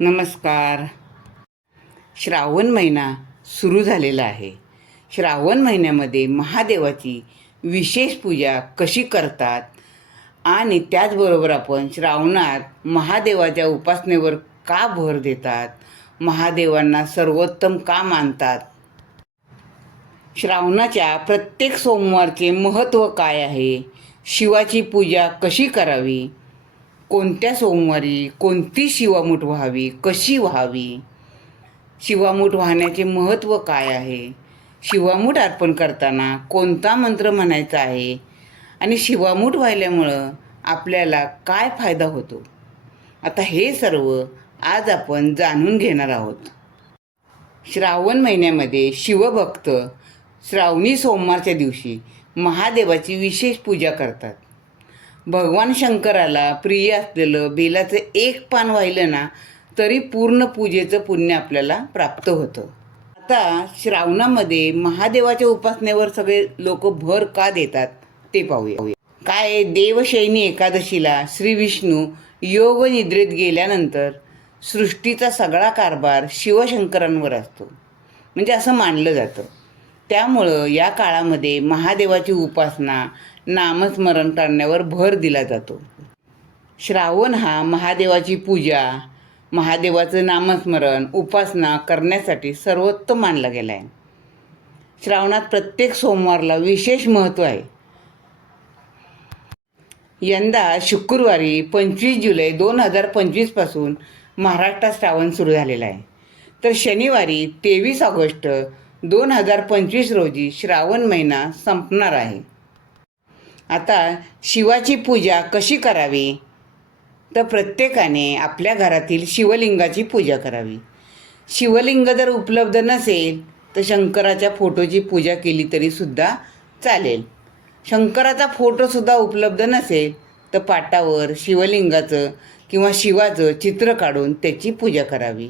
नमस्कार. श्रावण महिना सुरू झालेला आहे. श्रावण महिन्यामध्ये महादेवाची विशेष पूजा कशी करतात आणि त्याचबरोबर आपण श्रावणात महादेवाच्या उपासनेवर का भर देतात महादेवांना सर्वोत्तम का मानतात? श्रावणाच्या प्रत्येक सोमवारचे महत्त्व काय आहे? शिवाची पूजा कशी करावी? कोणत्या सोमवारी कोणती शिवामूठ व्हावी? कशी व्हावी? शिवामूठ वाहण्याचे महत्त्व काय आहे? शिवामूठ अर्पण करताना कोणता मंत्र म्हणायचा आहे? आणि शिवामूठ व्हायल्यामुळं आपल्याला काय फायदा होतो? आता हे सर्व आज आपण जाणून घेणार आहोत. श्रावण महिन्यामध्ये शिवभक्त श्रावणी सोमवारच्या दिवशी महादेवाची विशेष पूजा करतात. भगवान शंकराला प्रिय असलेलं बेलाचं एक पान वाहिलं ना तरी पूर्ण पूजेचं पुण्य आपल्याला प्राप्त होतं. आता श्रावणामध्ये महादेवाच्या उपासनेवर सगळे लोक भर का देतात ते पाहूया. काय देवशैनी देवशयनी एकादशीला श्री विष्णू योग निद्रेत गेल्यानंतर सृष्टीचा सगळा कारभार शिवशंकरांवर असतो. म्हणजे असं मानलं जातं. त्यामुळं या काळामध्ये महादेवाची उपासना नामस्मरण करण्यावर भर दिला जातो. श्रावण हा महादेवाची पूजा महादेवाचं नामस्मरण उपासना करण्यासाठी सर्वोत्तम मानला गेला आहे श्रावणात प्रत्येक सोमवारला विशेष महत्त्व आहे. यंदा शुक्रवारी पंचवीस जुलै दोन हजार पंचवीसपासून महाराष्ट्रात श्रावण सुरू झालेला आहे. तर शनिवारी तेवीस ऑगस्ट दोन हजार पंचवीस रोजी श्रावण महिना संपणार आहे. आता शिवाची पूजा कशी करावी? तर प्रत्येकाने आपल्या घरातील शिवलिंगाची पूजा करावी. शिवलिंग जर उपलब्ध नसेल तर शंकराच्या फोटोची पूजा केली तरीसुद्धा चालेल. शंकराचा फोटोसुद्धा उपलब्ध नसेल तर पाटावर शिवलिंगाचं किंवा शिवाचं चित्र काढून त्याची पूजा करावी.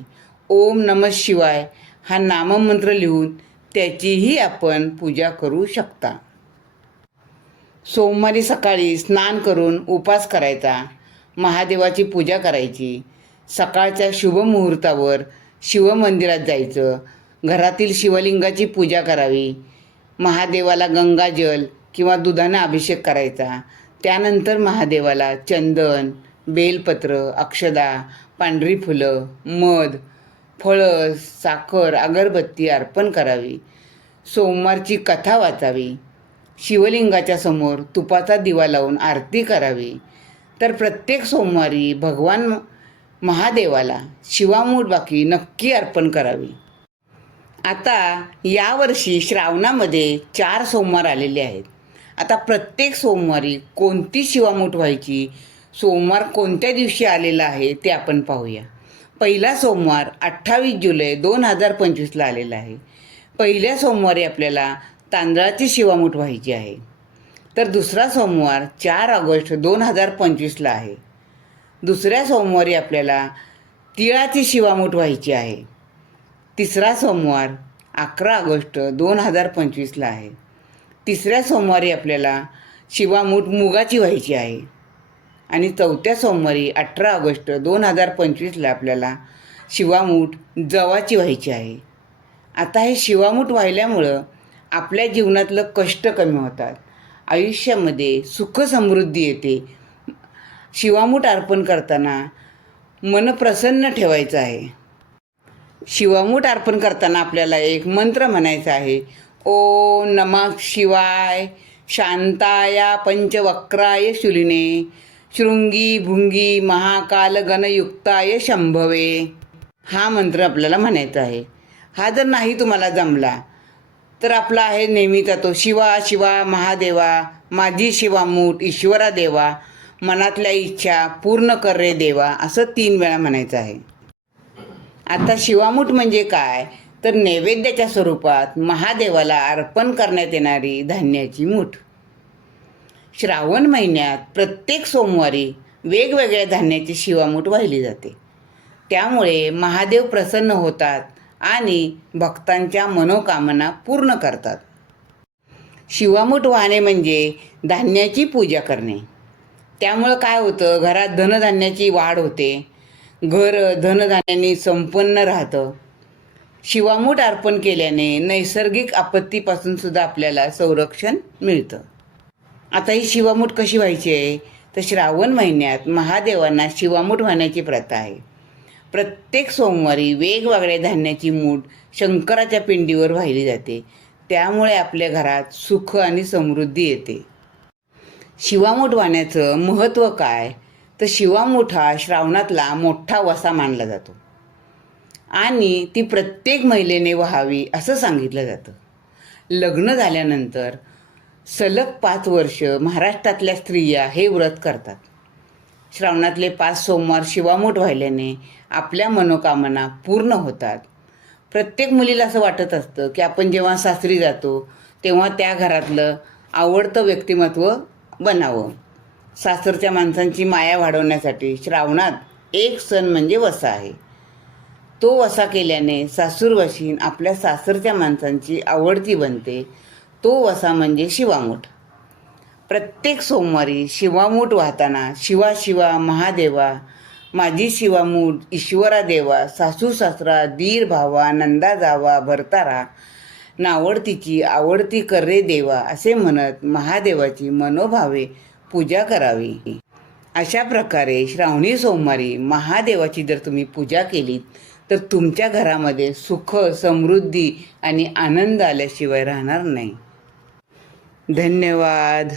ओम नम शिवाय हा नाममंत्र लिहून त्याचीही आपण पूजा करू शकता. सोमवारी सकाळी स्नान करून उपास करायचा महादेवाची पूजा करायची सकाळच्या शुभमुहूर्तावर शिवमंदिरात जायचं घरातील शिवलिंगाची पूजा करावी महादेवाला गंगाजल किंवा दुधानं अभिषेक करायचा त्यानंतर महादेवाला चंदन बेलपत्र अक्षदा पांढरी फुलं मध फळं साखर अगरबत्ती अर्पण करावी. सोमवारची कथा वाचावी. शिवलिंगाच्या समोर तुपाचा दिवा लावून आरती करावी. तर प्रत्येक सोमवारी भगवान महादेवाला शिवामूठ बाकी नक्की अर्पण करावी. आता यावर्षी श्रावणामध्ये चार सोमवार आलेले आहेत. आता प्रत्येक सोमवारी कोणती शिवामूठ व्हायची सोमवार कोणत्या दिवशी आलेला आहे ते आपण पाहूया. पहिला सोमवार अठ्ठावीस जुलै दोन हजार पंचवीसला आलेला आहे. पहिल्या सोमवारी आपल्याला तांदळाची शिवामूठ व्हायची आहे. तर दुसरा सोमवार चार ऑगस्ट दोन हजार पंचवीसला आहे. दुसऱ्या सोमवारी आपल्याला तिळाची शिवामूठ व्हायची आहे. तिसरा सोमवार अकरा ऑगस्ट दोन हजार पंचवीसला आहे. तिसऱ्या सोमवारी आपल्याला शिवामूठ मुगाची व्हायची आहे. आणि चौथ्या सोमवारी अठरा ऑगस्ट दोन हजार पंचवीसला आपल्याला शिवामूठ जवाची व्हायची आहे. आता हे शिवामूठ व्हायल्यामुळं आपल्या जीवनातलं कष्ट कमी होतात. आयुष्यामध्ये सुख समृद्धी येते. शिवामूठ अर्पण करताना मन प्रसन्न ठेवायचं आहे. शिवामूठ अर्पण करताना आपल्याला एक मंत्र म्हणायचा आहे. ओ नमः शिवाय शांताया पंचवक्राय शुलिने. शृंगी भुंगी महाकाल गणयुक्ताय शंभवे. हा मंत्र आपल्याला म्हणायचा आहे. हा जर नाही तुम्हाला जमला तर आपला आहे नेहमीचा तो शिवा शिवा महादेवा माझी शिवामूठ ईश्वरा देवा मनातल्या इच्छा पूर्ण कर रे देवा असं तीन वेळा म्हणायचं आहे. आता शिवामूठ म्हणजे काय? तर नैवेद्याच्या स्वरूपात महादेवाला अर्पण करण्यात येणारी धान्याची मूठ. श्रावण महिन्यात प्रत्येक सोमवारी वेगवेगळ्या धान्याची शिवामूठ वाहिली जाते. त्यामुळे महादेव प्रसन्न होतात आणि भक्तांच्या मनोकामना पूर्ण करतात. शिवामूठ वाहणे म्हणजे धान्याची पूजा करणे. त्यामुळं काय होतं घरात धनधान्याची वाढ होते. घर धनधान्याने संपन्न राहतं. शिवामूठ अर्पण केल्याने नैसर्गिक आपत्तीपासून सुद्धा आपल्याला संरक्षण मिळतं. आता ही शिवामूठ कशी व्हायची आहे? तर श्रावण महिन्यात महादेवांना शिवामूठ वाहण्याची प्रथा आहे. प्रत्येक सोमवारी वेगवेगळ्या धान्याची मूठ शंकराच्या पिंडीवर वाहिली जाते. त्यामुळे आपल्या घरात सुख आणि समृद्धी येते. शिवामूठ वाहण्याचं महत्त्व काय? तर शिवामूठ हा श्रावणातला मोठा वसा मानला जातो. आणि ती प्रत्येक महिलेने व्हावी असं सांगितलं जातं. लग्न झाल्यानंतर सलग पाच वर्ष महाराष्ट्रातल्या स्त्रिया हे व्रत करतात. श्रावणातले पाच सोमवार शिवामूठ व्हायल्याने आपल्या मनोकामना पूर्ण होतात. प्रत्येक मुलीला असं वाटत असतं की आपण जेव्हा सासरी जातो तेव्हा त्या घरातलं आवडतं व्यक्तिमत्व बनावं. सासरच्या माणसांची माया वाढवण्यासाठी श्रावणात एक सण म्हणजे वसा आहे. तो वसा केल्याने सासूरवाशीन आपल्या सासरच्या माणसांची आवडती बनते तो वसा म्हणजे शिवामूठ. प्रत्येक सोमवारी शिवामूठ वाहताना शिवा शिवा महादेवा माझी शिवामूठ ईश्वरा देवा सासू सासरा दीर भावा नंदा जावा भरतारा नावडतीची आवडती कर्रे देवा असे म्हणत महादेवाची मनोभावे पूजा करावी. अशा प्रकारे श्रावणी सोमवारी महादेवाची जर तुम्ही पूजा केलीत तर तुमच्या घरामध्ये सुख समृद्धी आणि आनंद आल्याशिवाय राहणार नाही. धन्यवाद.